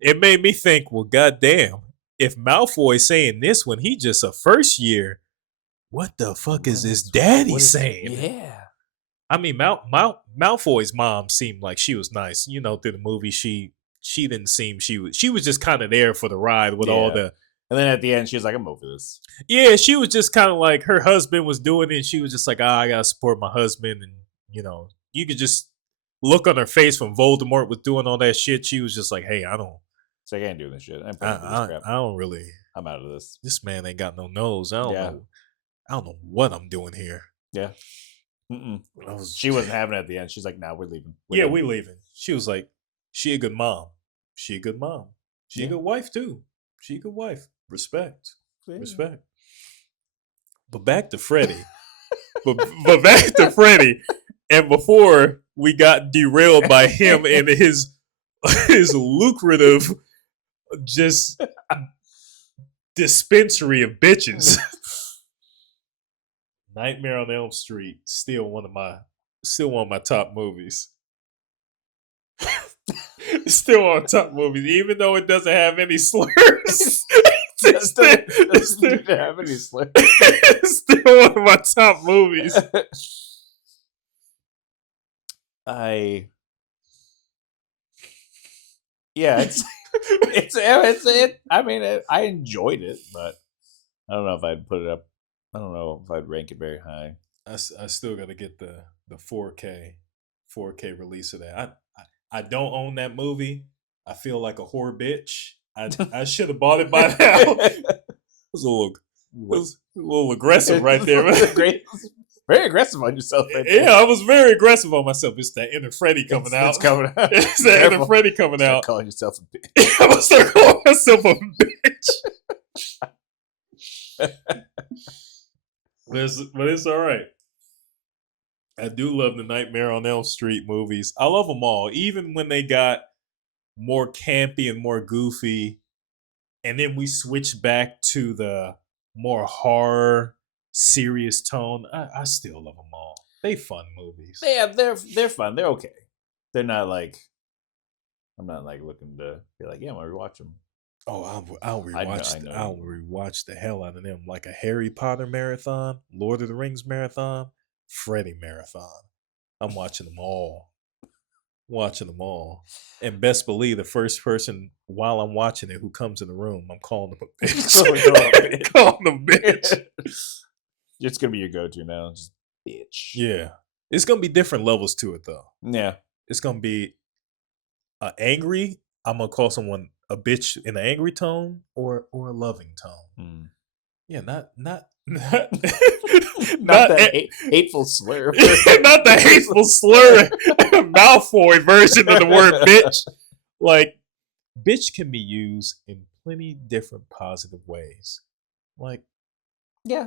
It made me think, well, goddamn, if Malfoy's saying this when he just a first year, what the fuck is his daddy saying? Yeah. I mean, Malfoy's mom seemed like she was nice. You know, through the movie, she didn't seem she was just kind of there for the ride with all the. And then at the end, she was like, "I'm over this." Yeah, she was just kind of like her husband was doing it, and she was just like, I gotta support my husband, and you know, you could just look on her face when Voldemort was doing all that shit. She was just like, "Hey, I don't." It's like, I ain't doing this shit. I don't really. I'm out of this. This man ain't got no nose. I don't know what I'm doing here. Yeah. She wasn't having it at the end. She's like, "Nah, we're leaving." We leaving. She was like, "She a good mom. She a good mom. She a good wife too. She a good wife. Respect, respect." But back to Freddy. but back to Freddy. And before we got derailed by him and his lucrative just dispensary of bitches. Nightmare on Elm Street, still one of my top movies. Still on top movies, even though it doesn't have any slurs. It doesn't have any slurs. It's still one of my top movies. I mean, I enjoyed it, but I don't know if I'd put it up. I don't know if I'd rank it very high. I still got to get the 4K release of that. I don't own that movie. I feel like a whore bitch. I should have bought it by now. It was a little aggressive right there. Very aggressive on yourself. Right there. Yeah, I was very aggressive on myself. It's that inner Freddy coming out. It's coming out. It's that inner Freddy coming out. Calling yourself a bitch. I'm gonna start calling myself a bitch. But it's all right. I do love the Nightmare on Elm Street movies. I love them all, even when they got more campy and more goofy, and then we switch back to the more horror, serious tone. I still love them all. They fun movies. They're fun. They're okay. They're not like I'm not like looking to be like, yeah, I'm gonna rewatch them. Oh, I'll I know, rewatch. I know. I'll rewatch the hell out of them, like a Harry Potter marathon, Lord of the Rings marathon, Freddy marathon. I'm watching them all. Watching them all. And best believe the first person while I'm watching it who comes in the room, I'm calling them a bitch. Calling them bitch. It's gonna be your go-to now, just bitch. Yeah. It's gonna be different levels to it though. Yeah. It's gonna be angry. I'm gonna call someone a bitch in an angry tone or a loving tone. Yeah, not not that hateful slur. Not the hateful slur Malfoy version of the word bitch. Like, bitch can be used in plenty different positive ways. Like, yeah,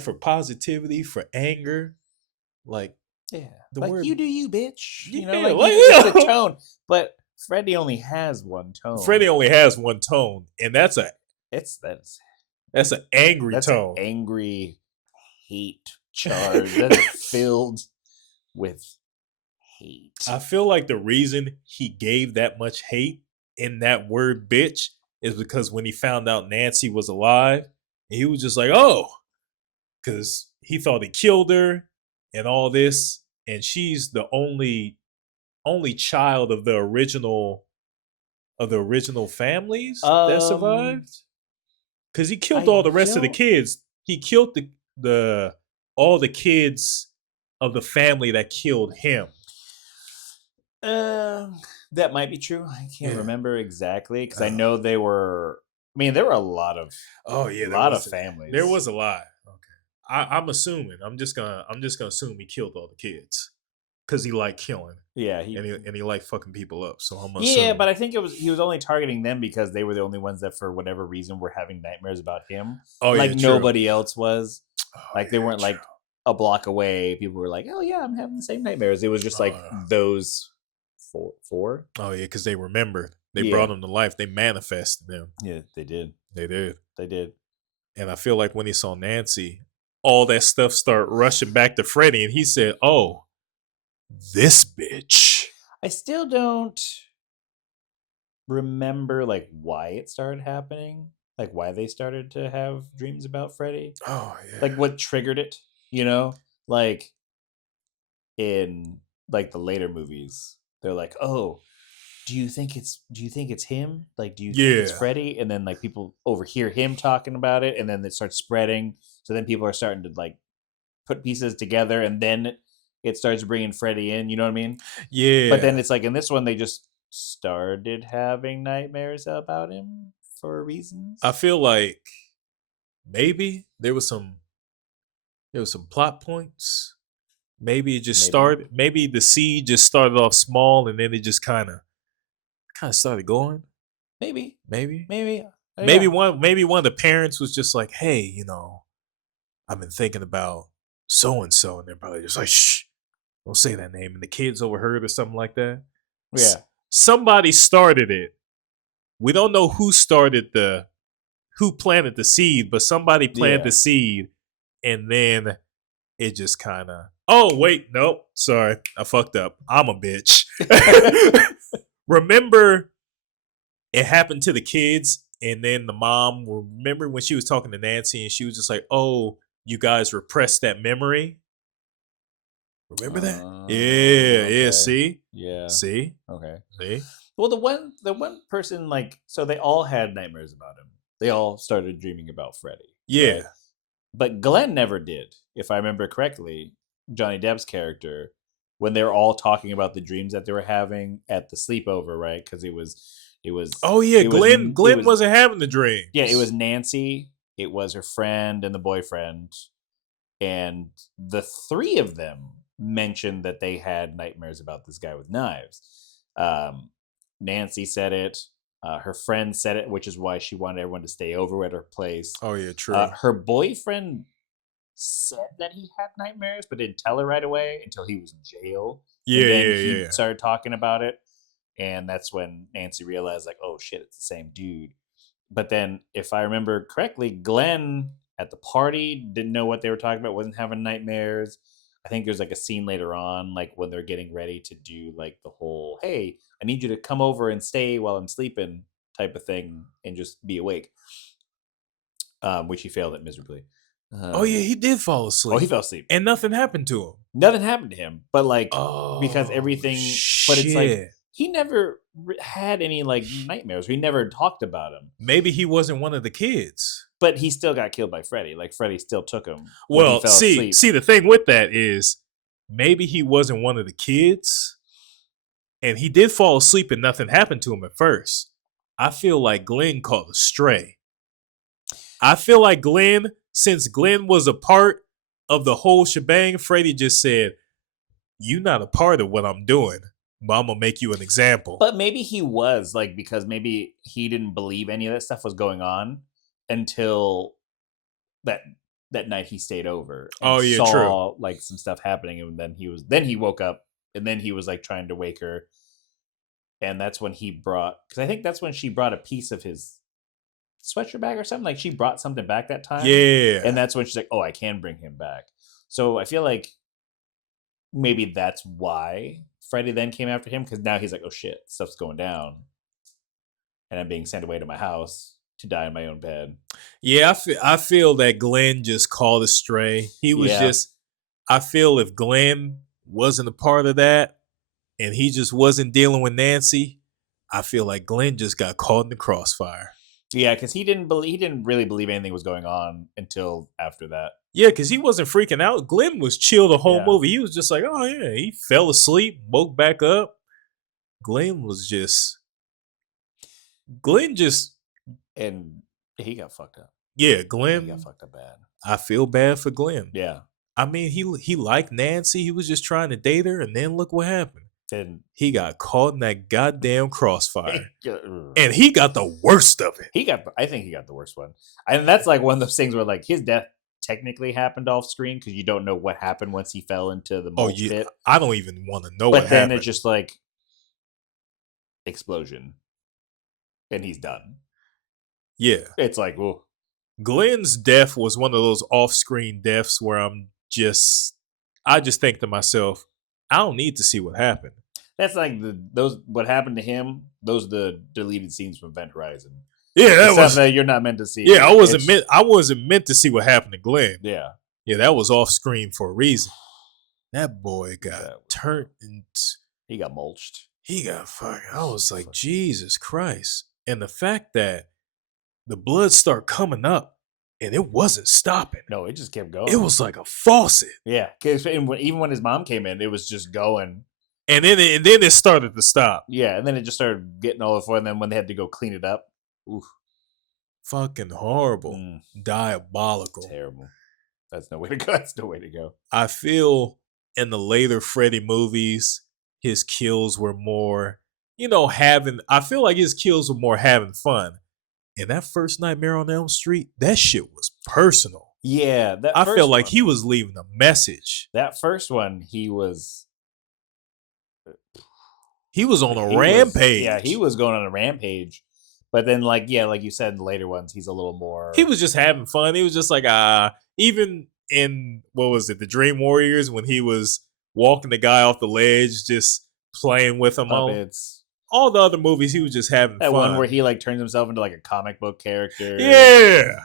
for positivity, for anger, like, yeah, the like word, you do you, bitch. Yeah, you know, like it's a tone. But Freddy only has one tone. Freddy only has one tone, and that's an angry tone. An angry hate charge that's filled with hate. I feel like the reason he gave that much hate in that word bitch is because when he found out Nancy was alive, he was just like, oh, because he thought he killed her and all this, and she's the only child of the original families that survived. Because he killed all the rest of the kids. He killed the all the kids of the family that killed him. That might be true. I can't remember exactly because I know they were. I mean, there were a lot of families. There was a lot. Okay, I'm assuming. I'm just gonna assume he killed all the kids because he liked killing. Yeah, he liked fucking people up. So I'm but I think he was only targeting them because they were the only ones that for whatever reason were having nightmares about him. Oh, like yeah, nobody else was. Like they weren't like a block away. People were like, "Oh yeah, I'm having the same nightmares." It was just like those four. Oh yeah, because they remembered. They brought them to life. They manifested them. Yeah, they did. They did. They did. And I feel like when he saw Nancy, all that stuff started rushing back to Freddy, and he said, "Oh, this bitch." I still don't remember like why it started happening, like why they started to have dreams about Freddy. Oh yeah. Like what triggered it, you know? Like in like the later movies, they're like, "Oh, do you think it's him? Like do you think it's Freddy?" And then like people overhear him talking about it and then it starts spreading. So then people are starting to like put pieces together and then it starts bringing Freddy in, you know what I mean? Yeah. But then it's like in this one, they just started having nightmares about him for reasons. I feel like maybe there was some plot points. Maybe it just started. Maybe the seed just started off small and then it just kind of started going. Maybe one of the parents was just like, "Hey, you know, I've been thinking about so and so," and they're probably just like, "Shh, don't say that name." And the kids overheard or something like that. Yeah, somebody started it. We don't know who planted the seed, but somebody planted the seed, and then it just kind of. Oh wait, nope, sorry, I fucked up. I'm a bitch. Remember, it happened to the kids, and then the mom. Remember when she was talking to Nancy, and she was just like, "Oh, you guys repressed that memory." Remember that? Yeah, okay. Yeah. See, see, okay, see. Well, the one person like so they all had nightmares about him. They all started dreaming about Freddy. Yeah, right? But Glenn never did, if I remember correctly. Johnny Depp's character, when they were all talking about the dreams that they were having at the sleepover, right? Because it was. Oh yeah, Glenn wasn't having the dreams. Yeah, it was Nancy. It was her friend and the boyfriend, and the three of them mentioned that they had nightmares about this guy with knives. Nancy said it. Her friend said it, which is why she wanted everyone to stay over at her place. Oh yeah, true. Her boyfriend said that he had nightmares, but didn't tell her right away until he was in jail. Yeah, And then yeah, he yeah. started talking about it. And that's when Nancy realized, like, oh shit, it's the same dude. But then, if I remember correctly, Glenn at the party didn't know what they were talking about, wasn't having nightmares. I think there's like a scene later on, like when they're getting ready to do like the whole, hey, I need you to come over and stay while I'm sleeping type of thing and just be awake, which he failed at miserably. Oh yeah, he did fall Oh, asleep. he fell asleep. And nothing happened to him. Nothing happened to him, but like, because Oh, everything, but it's like, shit. he never had any like nightmares. We never talked about him. Maybe he wasn't one of the kids. But he still got killed by Freddy. Like Freddy still took him when he Well, fell see, asleep. the thing with that is maybe he wasn't one of the kids, and he did fall asleep and nothing happened to him at first. I feel like Glenn caught a stray. I feel like Glenn, since Glenn was a part of the whole shebang, Freddy just said, "You not a part of what I'm doing, but I'm gonna make you an example." But maybe he was like, because maybe he didn't believe any of that stuff was going on until that night he stayed over and Oh, yeah, saw true. like some stuff happening, and then he woke up, and then he was like trying to wake her, and that's when he brought, because I think that's when she brought a piece of his sweatshirt bag or something. Like she brought something back that time, Yeah. and that's when she's like, oh, I can bring him back. So I feel like maybe that's why Freddy then came after him, because now he's like, oh shit, stuff's going down, and I'm being sent away to my house to die in my own bed. Yeah, I feel that Glenn just called a stray. He was Yeah. just, I feel if Glenn wasn't a part of that and he just wasn't dealing with Nancy, I feel like Glenn just got caught in the crossfire. Yeah, because he didn't really believe anything was going on until after that. Yeah, because he wasn't freaking out. Glenn was chill the whole Yeah. movie. He was just like, oh yeah, he fell asleep, woke back up. Glenn just, And he got fucked up. yeah, He Glenn. got fucked up bad. I feel bad for Glenn. Yeah. I mean, he liked Nancy. He was just trying to date her, and then look what happened. And He got caught in that goddamn crossfire, and and he got the worst of it. I think he got the worst one. And that's like one of those things where like his death technically happened off screen, because you don't know what happened once he fell into the Oh mulch yeah, pit. I don't even want to know But what then happened. it's just like explosion, and he's done. Yeah, It's like, oh, Glenn's death was one of those off-screen deaths where I just think to myself, I don't need to see what happened. that's like what happened to him. Those are the deleted scenes from Event Horizon. Yeah, that Stuff was. that you're not meant to see. Yeah, I wasn't meant to see what happened to Glenn. Yeah. Yeah, that was off screen for a reason. That boy got Yeah. turned and He got mulched. he got fucking. I was like, Jesus Christ! And the fact that the blood started coming up and it wasn't stopping. No, it just kept going. It was like a faucet. Yeah, because even when his mom came in, it was just going. And then it started to stop. Yeah, and then it just started getting all the fun. And then when they had to go clean it up, oof, Fucking horrible. Diabolical. terrible. That's no way to go. That's no way to go. I feel in the later Freddy movies, his kills were more, I feel like his kills were more having fun. And that first Nightmare on Elm Street, that shit was personal. Yeah, I felt like he was leaving a message. That first one, he was on a rampage. He was going on a rampage. But then, like you said, in the later ones, he's a little more. He was just having fun. He was just like, even in, what was it, the Dream Warriors, when he was walking the guy off the ledge, just playing with him. All the other movies, he was just having that fun. one where he like turns himself into like a comic book character. Yeah.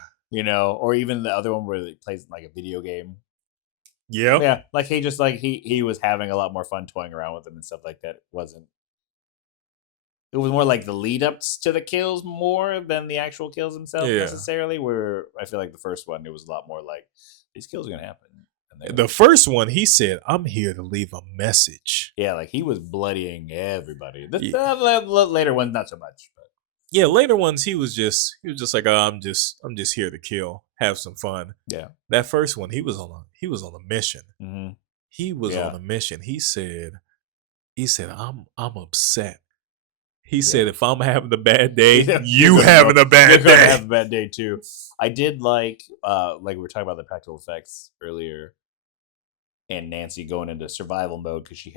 Or even the other one where he plays like a video game. Yeah. Yeah. Like he just like he was having a lot more fun toying around with them and stuff like that. It was more like the lead ups to the kills more than the actual kills themselves necessarily. Where I feel like the first one, it was a lot more like these kills are gonna happen. The first one, he said, "I'm here to leave a message." Yeah, like he was bloodying everybody. The later ones, not so much. But. Yeah, later ones, he was just like, oh, I'm just here to kill, have some fun. Yeah. That first one, he was on a mission. Mm-hmm. He was on a mission. He said, I'm upset. He said, "If I'm having a bad day, You're you gonna having a you're bad gonna day." have a bad day too. I did like we were talking about the practical effects earlier, and Nancy going into survival mode because she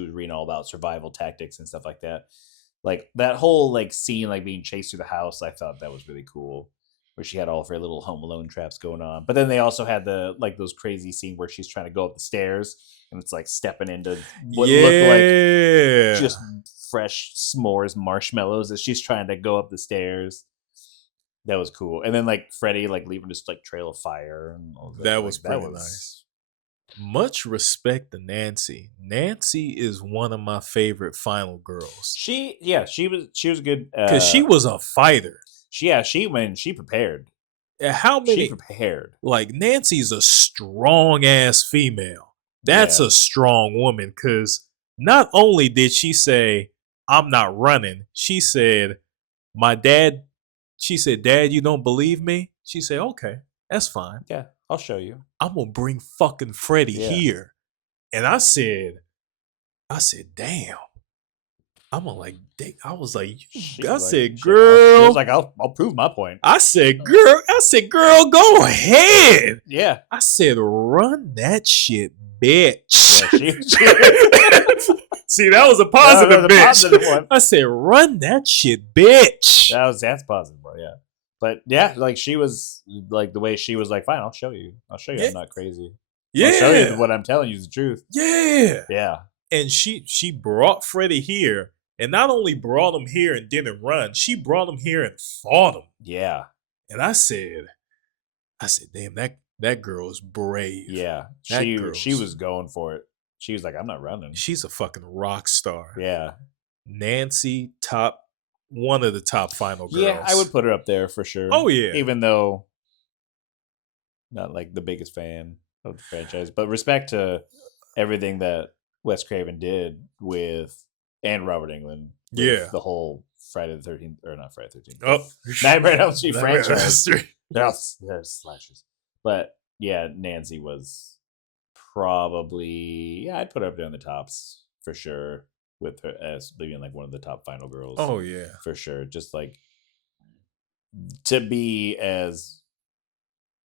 was reading all about survival tactics and stuff like that. Like that whole like scene, like being chased through the house, I thought that was really cool. Where she had all of her little Home Alone traps going on, but then they also had the like those crazy scene where she's trying to go up the stairs and it's like stepping into what look like Yeah, just fresh s'mores marshmallows as she's trying to go up the stairs. That was cool. And then like Freddy like leaving this like trail of fire and all that. that Like was that pretty was nice. Much respect to Nancy. Nancy is one of my favorite final girls she was good. because she was a fighter. She prepared. And how She many? prepared. Like Nancy's a strong ass female. That's Yeah. a strong woman because not only did she say, "I'm not running," she said, "My dad." She said, "Dad, you don't believe me?" She said, "Okay, that's fine. Yeah, I'll show you. I'm gonna bring fucking Freddy Yeah. here." And I said, "Damn." I'm like, I was like, She I was like- said, she "Girl." was like, I'll prove my point. I said, "Girl, go ahead." Yeah. I said, "Run that shit, bitch." Yeah, See, that was a positive That was a bitch. positive one. I said, "Run that shit, bitch." that's positive, bro. Yeah. But yeah, like she was like the way she was like, fine, I'll show you. Yeah. I'm not crazy. Yeah. I'll show you what I'm telling you is the truth. Yeah. Yeah. And she brought Freddy here, and not only brought him here and didn't run, she brought him here and fought him. Yeah. And I said, "Damn, that girl is brave." Yeah. That She girl's- was going for it. She was like, I'm not running. She's a fucking rock star. Yeah. Nancy, one of the top final girls. Yeah, I would put her up there for sure. Oh, yeah. Even though not like the biggest fan of the franchise, but respect to everything that Wes Craven did with and Robert Englund. With Yeah. the whole Friday the 13th or not Friday the 13th. Oh, Nightmare on Elm Street Nightmare on Elm franchise. Street. There's slashers. But yeah, Nancy was probably I'd put her up there in the tops for sure, with her as being like one of the top final girls. Oh yeah, for sure. Just like to be as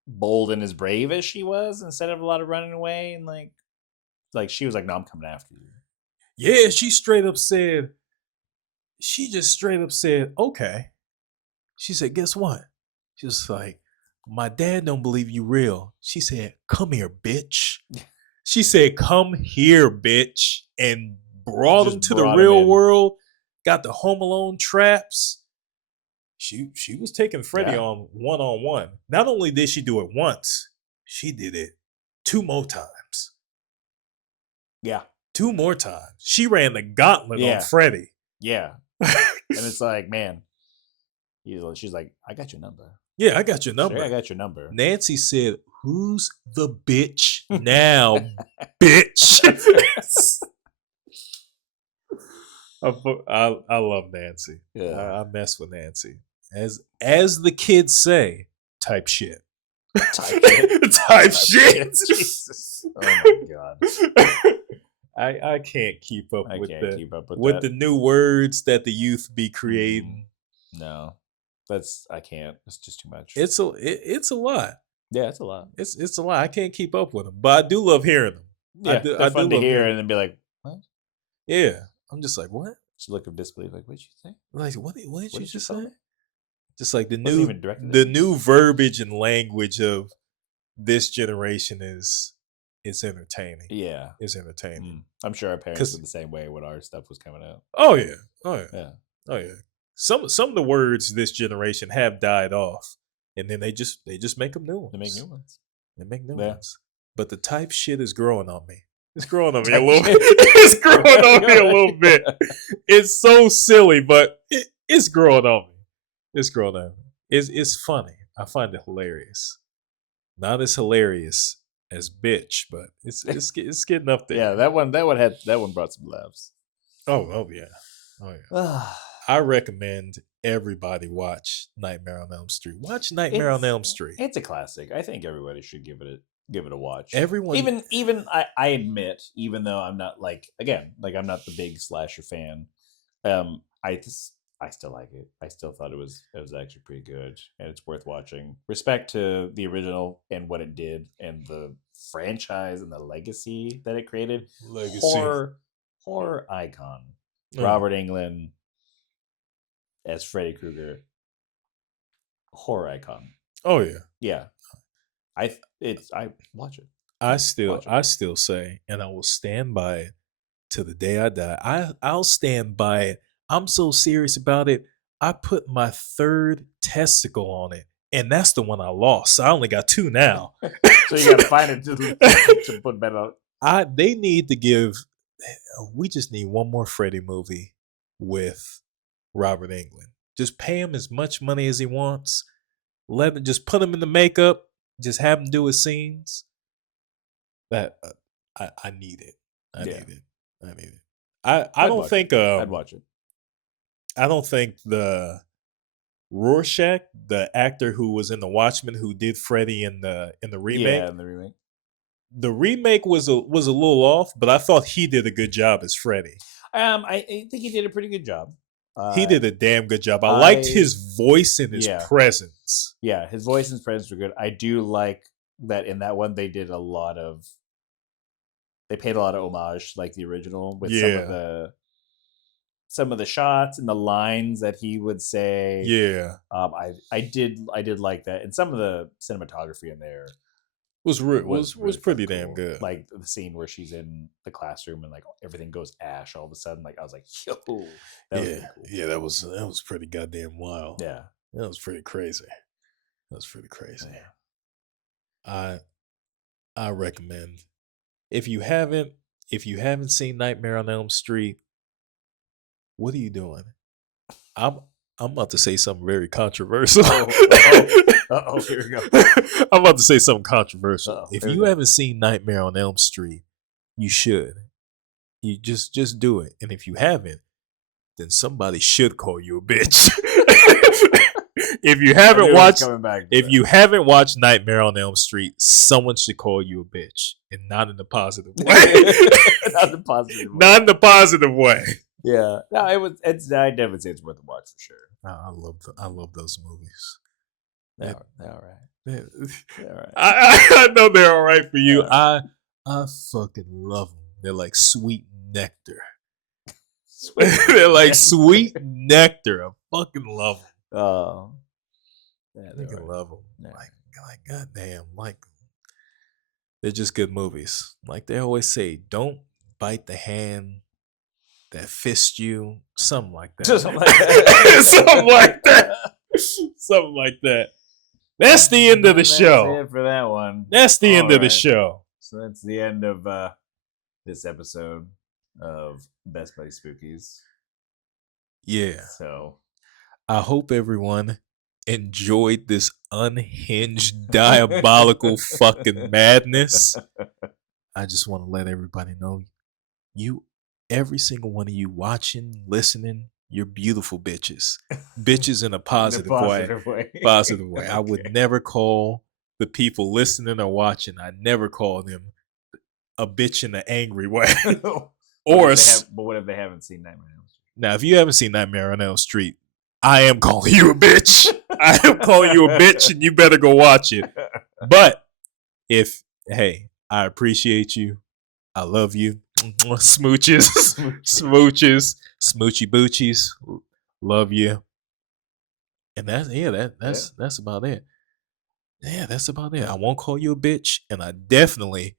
bold and as brave as she was, instead of a lot of running away and like she was like, no, I'm coming after you. yeah. She just straight up said, "Okay." She said, "Guess what?" She was like, "My dad don't believe you real." She said, "Come here, bitch." She said, "Come here, bitch," and brought him Just to the brought him real in. world. Got the Home Alone traps. She was taking Freddy Yeah. on one. Not only did she do it once, she did it 2 more times. Yeah. 2 more times. She ran the gauntlet Yeah. on Freddy. Yeah. And it's like, man, she's like, I got your number. Yeah, I got your number. Sure, I got your number. Nancy said, "Who's the bitch now, bitch?" I love Nancy. Yeah. I mess with Nancy. As the kids say, type shit. Type shit. Jesus. Oh my god. I can't keep up I with can't keep up with with that. the new words that the youth be creating. No. I can't. It's just too much. It's a lot. Yeah, it's a lot. It's a lot. I can't keep up with them, but I do love hearing them. Yeah, they're fun to love hear hearing- and then be like, what? Yeah, I'm just like, what? Just look of disbelief, like, what'd you say? Like, what did you you just call say? it? Just like the Wasn't new even directed at the me. new verbiage and language of this generation is entertaining. Yeah. It's entertaining. I'm sure our parents 'Cause- were the same way when our stuff was coming out. Oh yeah. Oh yeah. Yeah. Oh yeah. Some of the words this generation have died off, and then they just make them new ones. To make new ones. They make new Yeah. ones. But the type shit is growing on me. It's growing on me a Type little shit. bit. It's growing on me a little bit. It's so silly, but it's growing on me. It's growing on me. It's funny. I find it hilarious. Not as hilarious as bitch, but it's getting up there. Yeah, that one brought some laughs. Oh yeah. Oh yeah. I recommend everybody watch Nightmare on Elm Street. Watch Nightmare on Elm Street. It's a classic. I think everybody should give it a watch. Everyone, even I admit, even though I'm not I'm not the big slasher fan, I still like it. I still thought it was actually pretty good, and it's worth watching. Respect to the original and what it did, and the franchise and the legacy that it created. Legacy. Horror icon, Oh. Robert Englund as Freddy Krueger. Horror icon. Oh yeah. Yeah, I watch it. I Watch it. still say, and I will stand by it till the day I die. I'll stand by it. I'm so serious about it. I put my third testicle on it, and that's the one I lost. So I only got 2 now. So you gotta find it to put better out. They need to give. We just need one more Freddy movie with Robert Englund. Just pay him as much money as he wants. Just put him in the makeup. Just have him do his scenes. That I need it. I need it. I don't think I'd watch it. I don't think the Rorschach, the actor who was in The Watchmen, who did Freddy in the remake. Yeah, in the remake. The remake was a little off, but I thought he did a good job as Freddy. I think he did a pretty good job. He did a damn good job. I liked his voice and his presence. Yeah, his voice and his presence were good. I do like that in that one they paid a lot of homage, like the original, with some of the shots and the lines that he would say. Yeah. I did like that, and some of the cinematography in there was pretty cool. Damn good. Like the scene where she's in the classroom and like everything goes ash all of a sudden. Like I was like, yo, that was really cool. Yeah, that was pretty goddamn wild. Yeah, that was pretty crazy. Yeah. I recommend, if you haven't seen Nightmare on Elm Street, what are you doing? I'm about to say something very controversial. Here we go. I'm about to say something controversial. If you haven't seen Nightmare on Elm Street, you should. You just do it. And if you haven't, then somebody should call you a bitch. If you haven't watched Nightmare on Elm Street, someone should call you a bitch, and not in a positive way. Not in the positive way. Yeah, no, I definitely say it's worth a watch for sure. I love those movies. They're all right. They're all right. I know they're all right for you. Yeah. I fucking love them. They're like sweet nectar. They're like sweet nectar. I fucking love them. Oh, yeah, I fucking love them. Yeah. Like goddamn, like they're just good movies. Like they always say, don't bite the hand that fist you. Something like that. Something like that. Something like that. Something like that. That's the end of the show. That's it for that one. That's the end of the show. So that's the end of this episode of Best Buddy Spookies. Yeah. So I hope everyone enjoyed this unhinged, diabolical fucking madness. I just want to let everybody know, every single one of you watching, listening, you're beautiful bitches. Bitches in a positive way. Positive way. I would never call the people listening or watching, I never call them a bitch in an angry way. But what if they haven't seen Nightmare on Elm Street? Now, if you haven't seen Nightmare on Elm Street, I am calling you a bitch. I am calling you a bitch, and you better go watch it. But I appreciate you. I love you. Smooches. Smooches. Smoochy boochies. Love you. And that's about it. Yeah, that's about it. I won't call you a bitch, and I definitely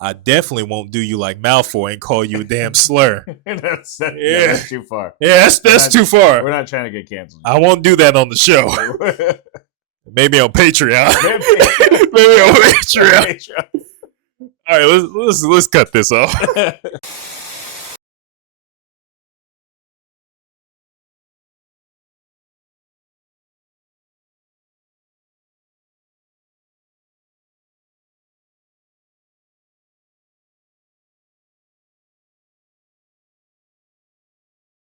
won't do you like Malfoy and call you a damn slur. That's too far. Yeah, that's too far. We're not trying to get canceled. I won't do that on the show. Maybe on Patreon. Maybe on Patreon. All right, let's cut this off.